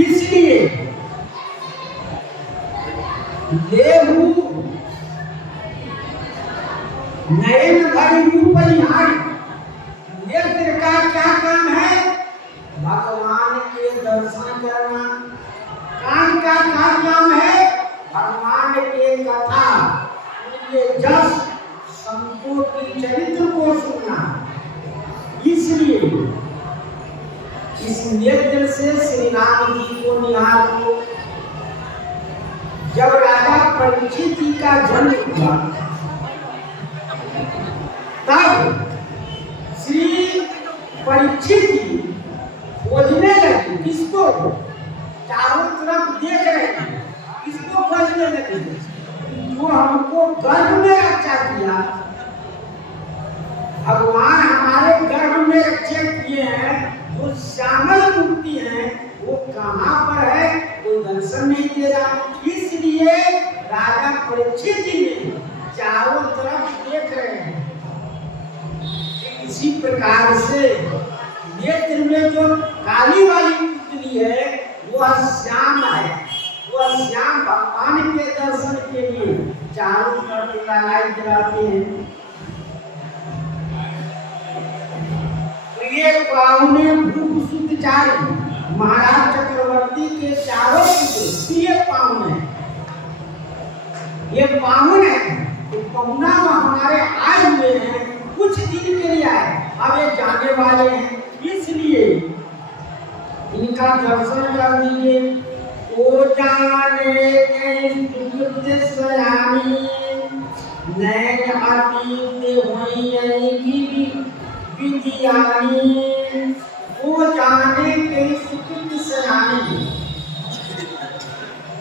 इसलिए लेहू नयन भरी रूप निहारी। नेत्र का क्या काम है? भगवान के दर्शन करना। कान का क्या काम है? भगवान के कथा, उनके जस संतों की चरित्र को सुनना। इसलिए इस नेत्र से श्री राम जी को निहारो। जब राजा परीक्षित का जन्म हुआ तब श्री परीक्षित जी खोजने लगे, किसको? चारों तरफ देख रहे हैं, किसको खोजने लगे? जो हमको गर्भ में रक्षा किया, भगवान हमारे गर्भ में रक्षा किए हैं, जो श्यामल मूर्ति है, वो कहाँ पर है? कोई दर्शन नहीं दे रहा। इसलिए राजा परीक्षित जी ने चारों तरफ देख रहे हैं। इसी प्रकार से नेत्र में जो काली वाली पुतली है, वह श्याम है। वह श्याम भगवान के दर्शन के लिए चारों तरफ लाइट जलाते हैं। प्रिय पाहुने भूप सुतचारी महाराज चक्रवर्ती के चारों पुत्र प्रिय पाहुन है। ये पाहुन है, तो पहुना हमारे आए हुए हैं, कुछ दिन के लिए आए, अब ये जाने वाले हैं, इसलिए इनका दर्शन कर लीजिए। ओ जाने सुकृत सयामी नैन अतीत होई की विधियानी। ओ जाने के सुकृत सयामी,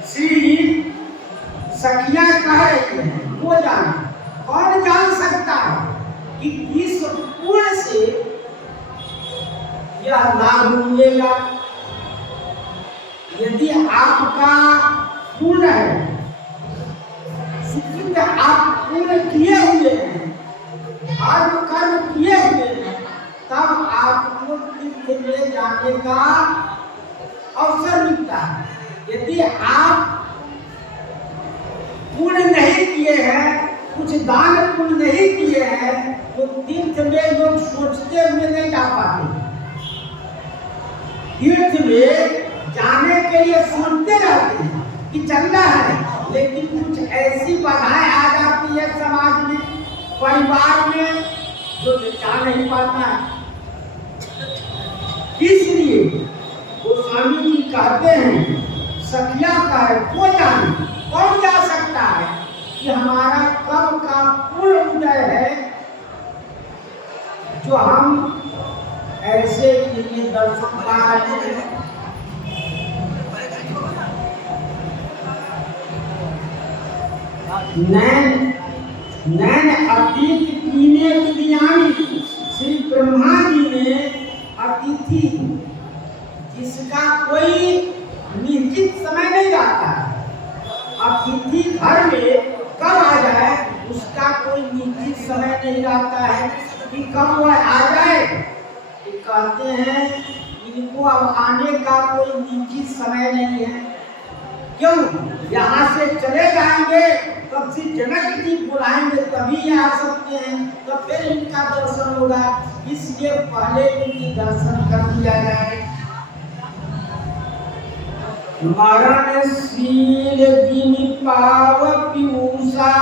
श्री सखिया कह रही है, वो जाने। कौन जान सकता है कि इस पूर्ण से यह लाभ मिलेगा? यदि आपका पूर्ण है, सुकृत आप पूर्ण किए हुए हैं, कर्म किए हुए हैं, तब आपको तीर्थ में जाने का अवसर मिलता है। यदि आप पूर्ण नहीं किए हैं, कुछ दान पुण्य नहीं किए हैं, तो तीर्थ में लोग सोचते हुए नहीं जा पाते। तीर्थ में जाने के लिए सोचते रहते हैं कि चलना है, लेकिन कुछ ऐसी बाधाएं आ जाती है समाज में, परिवार में, जो जा नहीं पाता है। इसलिए गोस्वामी जी कहते हैं, सखिया का है वो जाने। कौन जा सकता है कि हमारा कब का पूर्ण उदय है, जो हम ऐसे इनके दर्शन पा रहे हैं। नैन अतीत कीने विधियानी, श्री ब्रह्मा जी ने अतिथि, जिसका कोई निश्चित समय नहीं रहता है, अतिथि घर में कब आ जाए उसका कोई निश्चित समय नहीं रहता है कि कब वह आ जाए। कहते हैं इनको अब आने का कोई निश्चित समय नहीं है। क्यों? यहाँ से चले जाएंगे, तब से जनक जी बुलाएंगे तभी आ सकते हैं, तो फिर इनका दर्शन होगा। इसलिए पहले इनकी दर्शन कर दिया जाए। मरणशील जिनि पाव पीयूषा,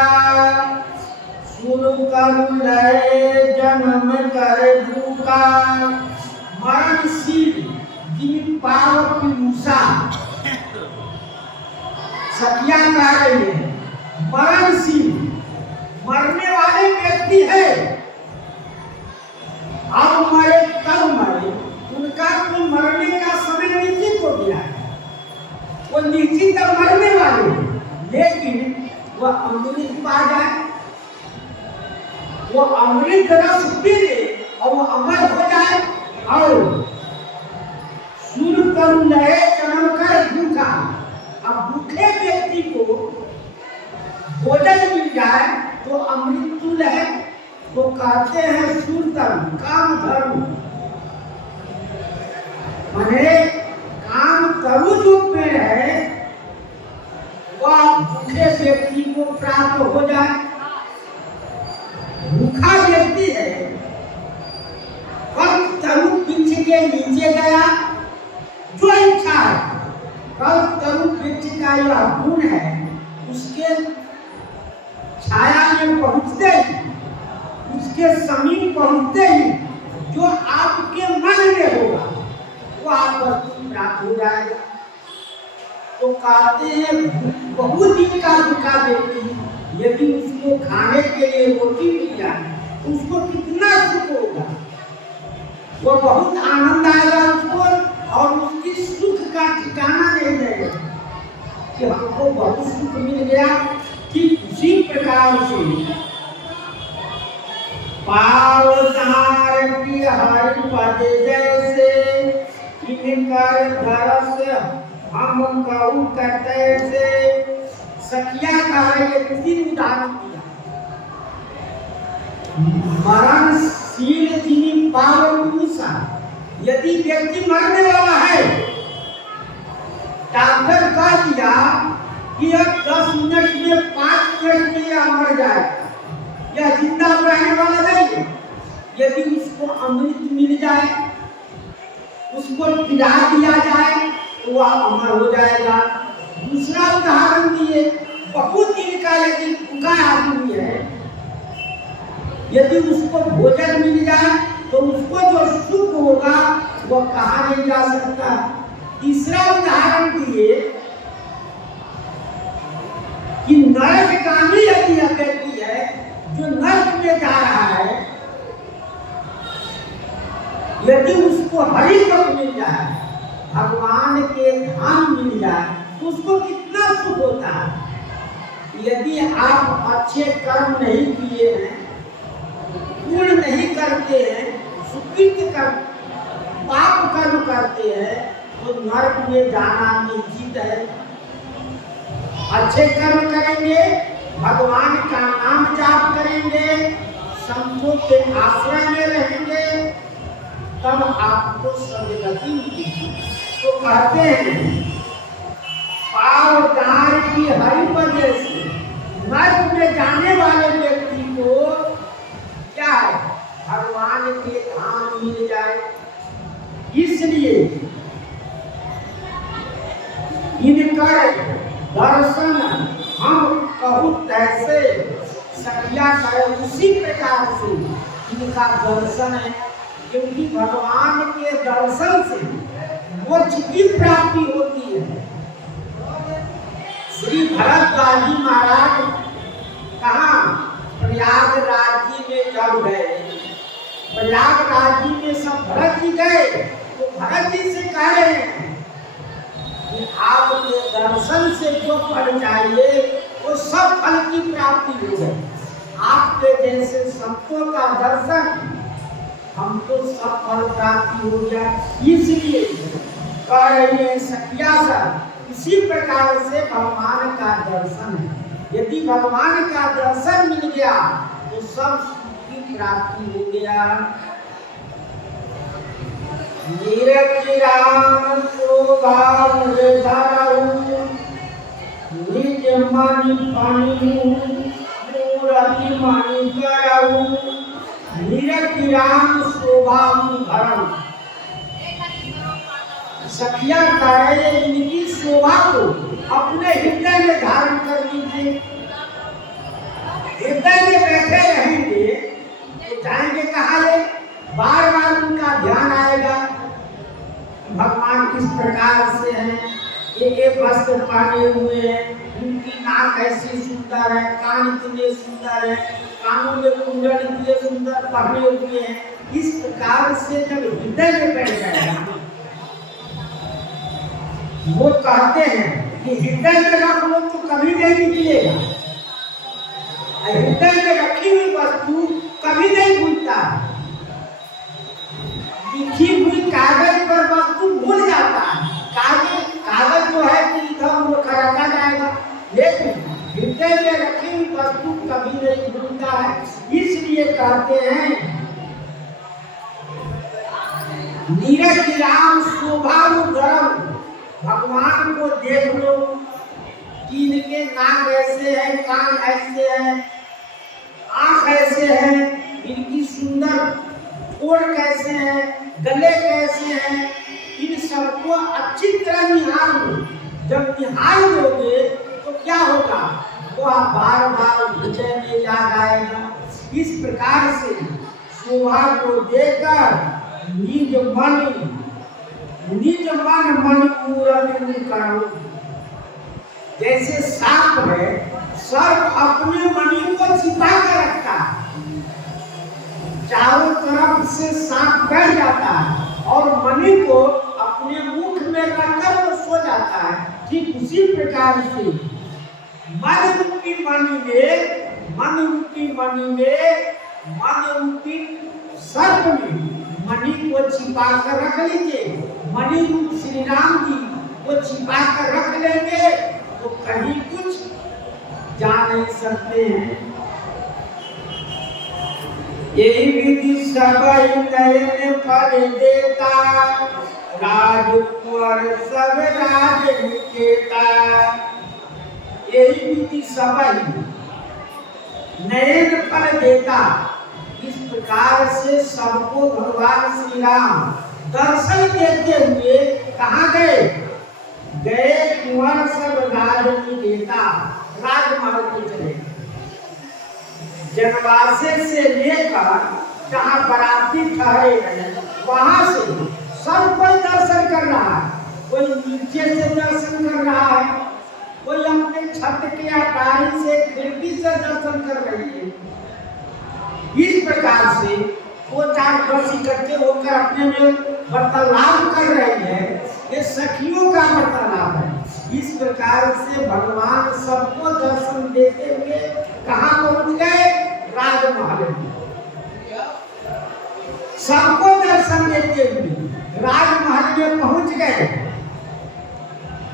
सुर कर लय जन्म कर भूखा। मरणशील जिनि पाव पीयूषा, सखिया कह रही है, मरणशील मरने वाले व्यक्ति है, अब मरे तब मरे, उनका तो मरने का समय निश्चित हो गया है, वो निश्चित मरने वाले, लेकिन वह अमृत पा जाए, वो अमृत रस पी ले और वो अमर हो जाए। और सुर तरुण जन्म कर भूखा, अब भूखे व्यक्ति को भोजन मिल जाए तो अमृत तुल्य है, तो कहते हैं सुरतम काम धर्म, माने काम तरु जो पेड़ है वह भूखे व्यक्ति को प्राप्त हो जाए। भूखा व्यक्ति है, कल तरु वृक्ष के नीचे गया, जो इच्छा है, कल तरु वृक्ष का यह गुण है, उसके छाया में पहुंचते ही, उसके समीप पहुंचते ही जो आपके मन में होगा वो आप वस्तु प्राप्त हो जाएगा। तो कहते हैं बहुत दिन का भूखा व्यक्ति यदि उसको खाने के लिए रोटी मिल जाए उसको कितना सुख होगा, वो बहुत आनंद आएगा उसको, और उसकी सुख का ठिकाना नहीं रहेगा कि हमको बहुत सुख मिल गया। ठीक उसी प्रकार से पावदार की हरि पद जैसे इनकर दरस हम कहूँ कहते से। सखिया का ये 3 उदाहरण दिया। मरणशील जिनी पावसा, यदि व्यक्ति मरने वाला है, डॉक्टर कह दिया कि अब 10 मिनट में 5 मिनट में यह मर जाएगा, यह जिंदा रहने वाला नहीं है। यदि उसको अमृत मिल जाए, उसको पिला दिया जाए, तो वह अमर हो जाएगा। दूसरा उदाहरण दिए, बहुत दिन का यदि भूखा आदमी है, यदि उसको भोजन मिल जाए तो उसको जो सुख होगा वो कहा नहीं जा सकता। तीसरा उदाहरण दिए कि नरकगामी यदि व्यक्ति है जो नरक में जा रहा है, यदि उसको हरि पद मिल जाए, भगवान के धाम मिल जाए, तो उसको कितना सुख होता है। यदि आप अच्छे कर्म नहीं किए हैं, पूर्ण नहीं करते हैं, सुकृत कर पाप कर्म करते हैं, तो नरक में जाना निश्चित है। अच्छे कर्म करेंगे, भगवान का नाम जाप करेंगे, संतों के आश्रय में रहेंगे, तब आपको सदगति मिलेगी। तो कहते हैं पावदार की हरि पद से नरक में जाने वाले व्यक्ति को क्या है, भगवान के धाम मिल जाए। इसलिए इनकर दर्शन हम कहूँ तैसे, सखिया करे उसी प्रकार से इनका दर्शन है, क्योंकि भगवान के दर्शन से मोक्ष की प्राप्ति होती है। श्री भरद्वाज जी महाराज कहाँ प्रयागराज जी में जब गए, प्रयागराज जी में सब भरत जी गए, तो भरत जी से कह रहे हैं कि आपके दर्शन से जो फल चाहिए वो सब फल की प्राप्ति हो गई। आपके जैसे संतों का दर्शन हमको सब फल प्राप्ति हो गया। इसलिए कह रही है सखिया सर, इसी प्रकार से भगवान का दर्शन है। यदि भगवान का दर्शन मिल गया तो सब सुख की प्राप्ति हो गया। निरखिराम शोभा धरऊ, निज मन पानी मूरति मणि करऊ। निरखिराम शोभा धरऊ, सखिया करे इनकी शोभा को अपने हृदय में धारण कर लीजिए। हृदय में बैठे रहेंगे तो जाएंगे कहाँ ले, बार बार उनका ध्यान आएगा। भगवान किस प्रकार से हैं, एक वस्त्र पहने हुए हैं, उनकी नाक ऐसी सुंदर है, कान इतने सुंदर है, कानों में कुंडल इतने सुंदर पहने हुए हैं। इस प्रकार से जब हृदय में बैठ जाएगा, वो कहते हैं कि हृदय में रख लो तो कभी नहीं निकलेगा। हृदय में रखी हुई वस्तु कभी नहीं भूलता। लिखी हुई कागज पर वस्तु भूल जाता है। कागज जो है कि इधर वो रखा जाएगा, लेकिन हृदय में रखी हुई वस्तु कभी नहीं भूलता है। इसलिए कहते हैं निरखिराम शोभा धरऊ, भगवान को देख लो कि इनके नाक ऐसे है, कान ऐसे है, आंख ऐसे है, इनकी सुंदर ठोड़ कैसे है, गले कैसे हैं, इन सबको अच्छी तरह निहार लो। जब निहार लोगे तो क्या होगा, वह बार बार हृदय में याद आएगा। इस प्रकार से शोभा को देकर निज मन मूरति करो। जैसे सांप है, सर्प अपने मणि को छिपा कर रखता है, चारों तरफ से सांप बैठ जाता है और मणि को अपने मुख में रखकर वो सो जाता है। ठीक उसी प्रकार से मन रूपी सर्प में मणि को छिपा कर रख लीजिए। मणि रूप श्री राम जी को छिपा कर रख लेंगे तो कहीं कुछ जा नहीं सकते हैं। यही विधि सबई नयन फल देता, राजकुंवर सब राज निकेता। यही विधि सबई नयन फल देता। इस प्रकार से सबको भगवान श्री राम दर्शन देते हुए कहाँ गए? कुंवर सब राज निकेता, राजमहल को चले। जनवासे से लेकर जहाँ बराती ठहरे हैं वहां से सब कोई दर्शन कर रहा है। कोई नीचे से दर्शन कर रहा है, कोई अपने छत के अटारी से खिड़की से दर्शन कर रही है। इस प्रकार से वो चार वर्ष इकट्ठे होकर अपने में वार्तालाप कर रहे हैं। ये सखियों का वार्तालाप है। इस प्रकार से भगवान सबको दर्शन देते हुए कहाँ पहुंच गए? राजमहल में। सबको दर्शन देते हुए राजमहल में पहुंच गए।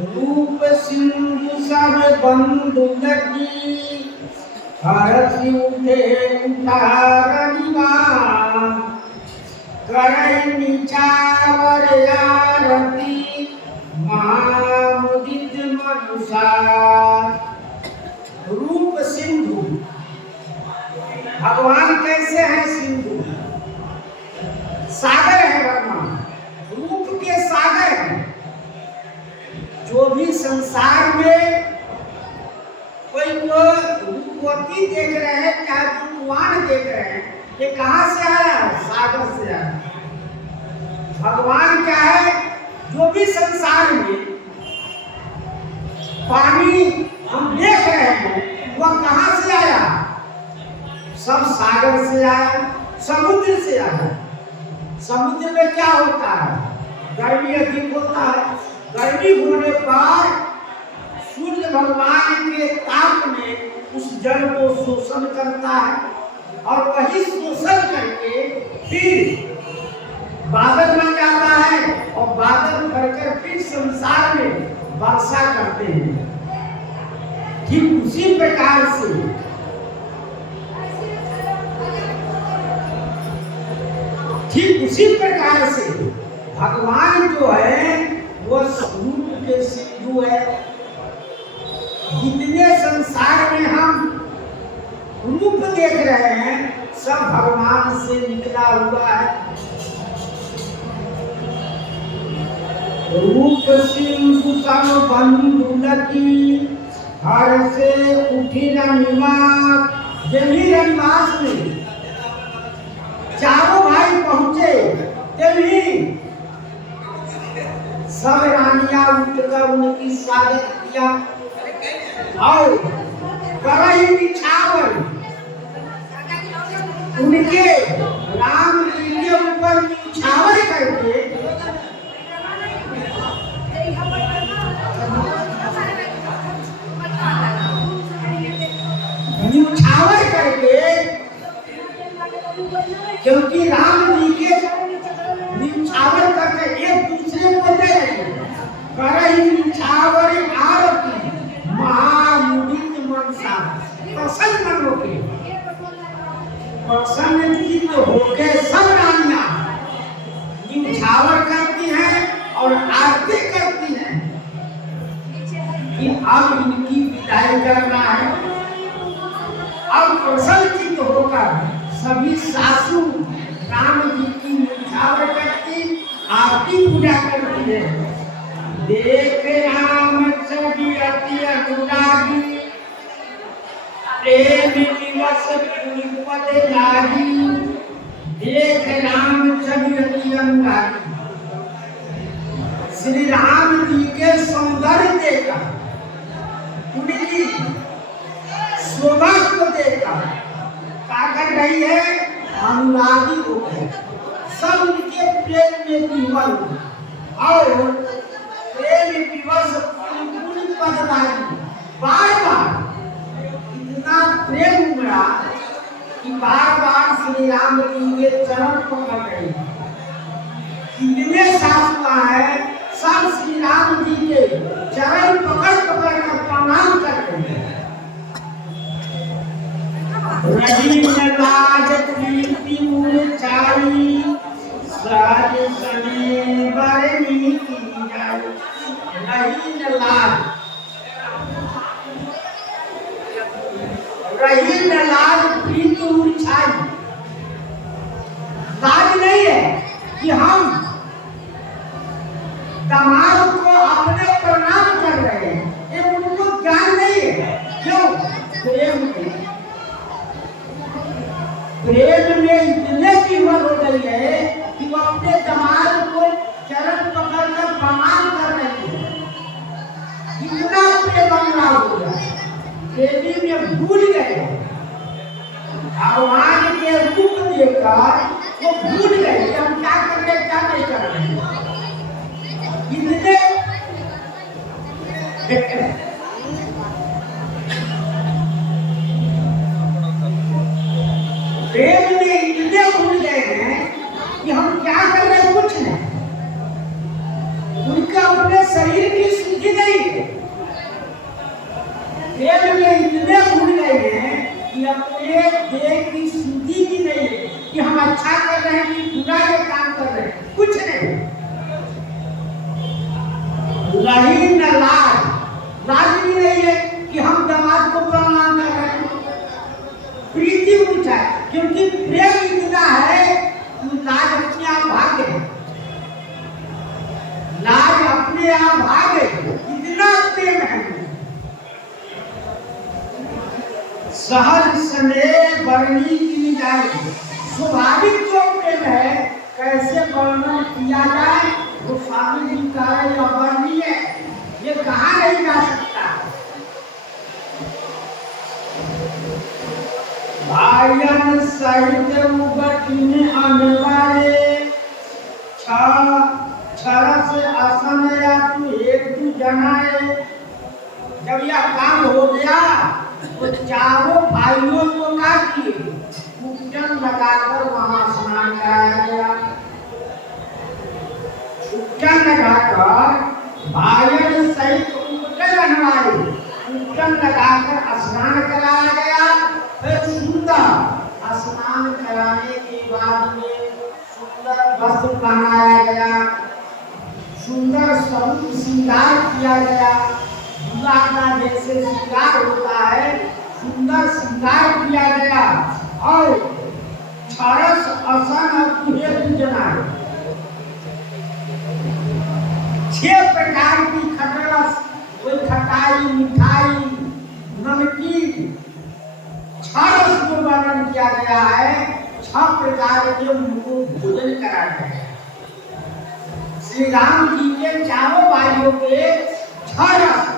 रूप सिंधु सब बंधु लगी, हरषि उठे उठारनिवान, करई निछावर आरती, महामुदित मनुषार। रूप सिंधु, भगवान कैसे हैं? सिंधु सागर है भगवान, रूप के सागर है। जो भी संसार में कोई को रूपवती देख रहे हैं, चाहे रूपवान देख रहे हैं, ये कहाँ से आया? सागर से आया। भगवान क्या है? जो भी संसार में पानी हम देख रहे हैं वह कहाँ से आया? सब सागर से आया, समुद्र से आया। समुद्र में क्या होता है? गर्मी अधिक होता है। गर्मी होने पर सूर्य भगवान के ताप में उस जल को शोषण करता है और वही शोषण करके फिर बादल बन जाता है और बादल भरकर फिर संसार में वर्षा करते हैं। ठीक उसी प्रकार से भगवान जो है वो रूप के सिंधु है। जितने संसार में हम रूप देख रहे हैं सब भगवान से निकला हुआ है। रूप सिंधु सब बंधु लगी, हर से उठी रनिवास। जभी रनिवास में चारों भाई पहुंचे तभी सब रानियां उठकर उनकी स्वागत किया और करई निछावर उनके राम जी के ऊपर निछावर करके क्योंकि राम जी के निछावर करके एक दूसरे को दे करई निछावर आरती, महामुदित मनसा। प्रसन्न मन होके, प्रसन्न चित्त होके सब रानियां निछावर करती हैं और आरती करती हैं कि अब इनकी विदाई करना है। अब प्रसन्न चित्त होकर सभी सासू राम जी की निछावर करती, आरती पूजा करती है। देख राम छवि अति अनुरागी, प्रेम दिवस पुष्पद लागी। देख राम छवि अति अनुरागी, श्री राम जी के सौंदर्य देखकर, उनकी शोभा को देखकर क्या कर रही है? अनुरागी हो गए, सब उनके प्रेम में विवल हुए और प्रेम विवश पूरी पदवारी बार बार इतना प्रेम उमड़ा कि बार बार श्री राम जी के चरण पकड़ रहे। कितने सासुआ है, सब श्री राम जी के चरण पकड़ पकड़ कर प्रणाम कर रहे हैं। रही न लाज प्रीति मूर्छाई, साज सने बरनी की जाई। रही न लाज, रही न लाज प्रीति मूर्छाई। लाज नहीं है कि हम दामाद को अपने प्रणाम कर रहे हैं, ये उनको ज्ञान नहीं है। क्यों? प्रेम में इतने विवल हो गई है कि वो अपने दामाद को चरण पकड़ कर प्रणाम कर रही है। इतना प्रेम अमरा हो गया, प्रेमी में भूल गए, भगवान के रूप देकर वो भूल गए कि हम क्या कर रहे क्या नहीं कर रहे। इतने प्रेम में इतने भूल गए हैं कि हम क्या कर रहे हैं, कुछ नहीं। उनका अपने शरीर की शुद्धि नहीं है। प्रेम में इतने भूल गए हैं कि अपने देह की शुद्धि भी नहीं है कि हम अच्छा कर रहे हैं कि बुरा ये काम कर रहे हैं, कुछ नहीं। रही न लाज, लाज भी नहीं है कि हम दामाद को प्रणाम कर रहे हैं। प्रीति ऊंचा है क्योंकि प्रेम इतना है कि लाज अपने आप भाग गए, लाज अपने आप भाग गए, इतना प्रेम है। सहज स्नेह वर्णी की जाए, स्वाभाविक जो प्रेम है कैसे वर्णन किया जाए, वो स्वामी जी का है अवर्णीय, ये कहा नहीं जा सकता। भायन सहित उगटिन अनवारे, छरस असन या तू हेतु जनाए। जब यह काम हो गया तो चारों भाइयों को क्या किए, उपटन लगाकर वहां स्नान कराया गया। उपटन लगाकर भाइयों सहित उपटन अनवारे, उपटन लगाकर स्नान कराया गया। फिर सुंदर स्नान कराने के बाद में सुंदर वस्त्र पहनाया गया, सुंदर स्वरूप श्रृंगार किया गया। दूल्हा का जैसे श्रृंगार होता है, सुंदर श्रृंगार किया गया और छरस असन और हेतु जनाए। 6 प्रकार की खटरस, कोई खटाई, मिठाई, नमकीन, छरस को वर्णन किया गया है। 6 प्रकार के उनको भोजन कराया गया। श्री राम जी के चारों भाइयों के 6 रस,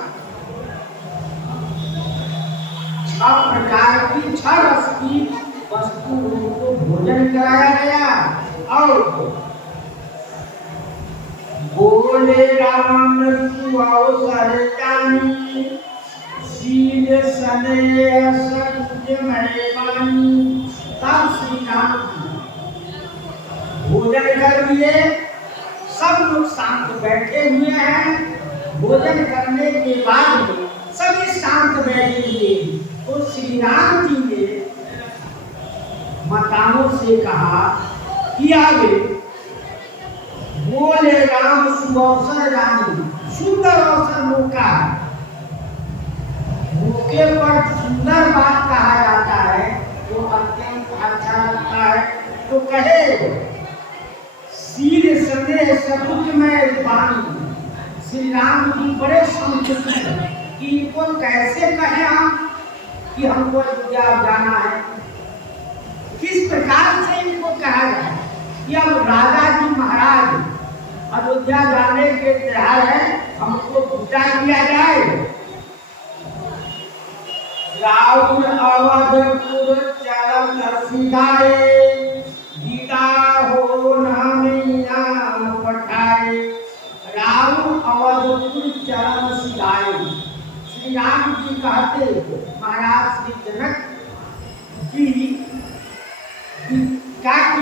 6 प्रकार की 6 रस की वस्तु उनको भोजन कराया गया। और बोले राम सुअवसर जानी, शील सने सत्य मय बानी। तब श्री राम भोजन कर लिए, सब लोग शांत बैठे हुए हैं। भोजन करने के बाद सभी शांत बैठे हुए, तो श्री राम जी ने माताओं से कहा कि आगे बोले राम सुअवसर जानी, सुंदर अवसर मौका, मौके पर सुंदर बात कहा जाता है तो अत्यंत अच्छा लगता है। तो कहे शील सने सकुच में बानी। श्री राम जी बड़े संतुष्ट हैं कि इनको कैसे कहें हम कि हमको अयोध्या जाना है, किस प्रकार से इनको कहा जाए कि अब राजा जी महाराज अयोध्या जाने के तैयार है, हमको पूजा किया जाए। रावण अवधपुर चलन सीधाए,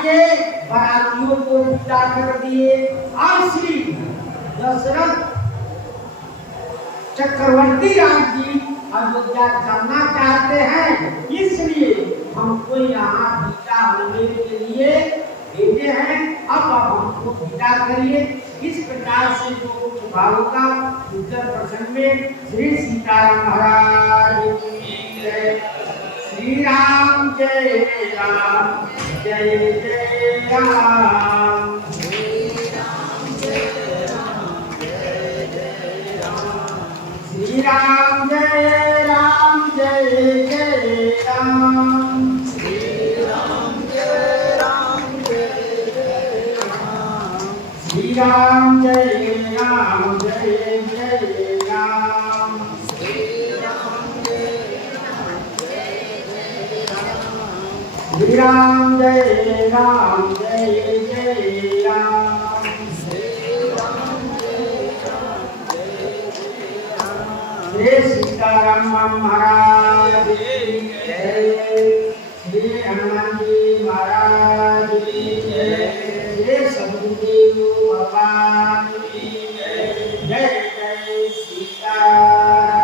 के बारातियों को विदा कर दिए और श्री दशरथ चक्रवर्ती राम जी अयोध्या जाना चाहते हैं, इसलिए हमको यहाँ विदा होने के लिए भेजे हैं। अब हमको विदा करिए। इस प्रकार से जो कुछ भावों का उत्तर प्रसंग में श्री सीताराम महाराज की जय। श्री राम जय राम जय जय राम। श्री राम जय राम जय जय राम। श्री राम जय राम जय जय राम। श्री राम जय राम जय जय राम। श्री राम जय राम जय जय राम। श्री राम जय राम जय जय राम। श्री राम जय राम जय जय राम। श्री राम जय राम जय जय राम। श्री सीताराम महाराज की जय। श्री हनुमान जी महाराज की जय। श्री सद्गुरुदेव भगवान की जय। जय जय सीताराम।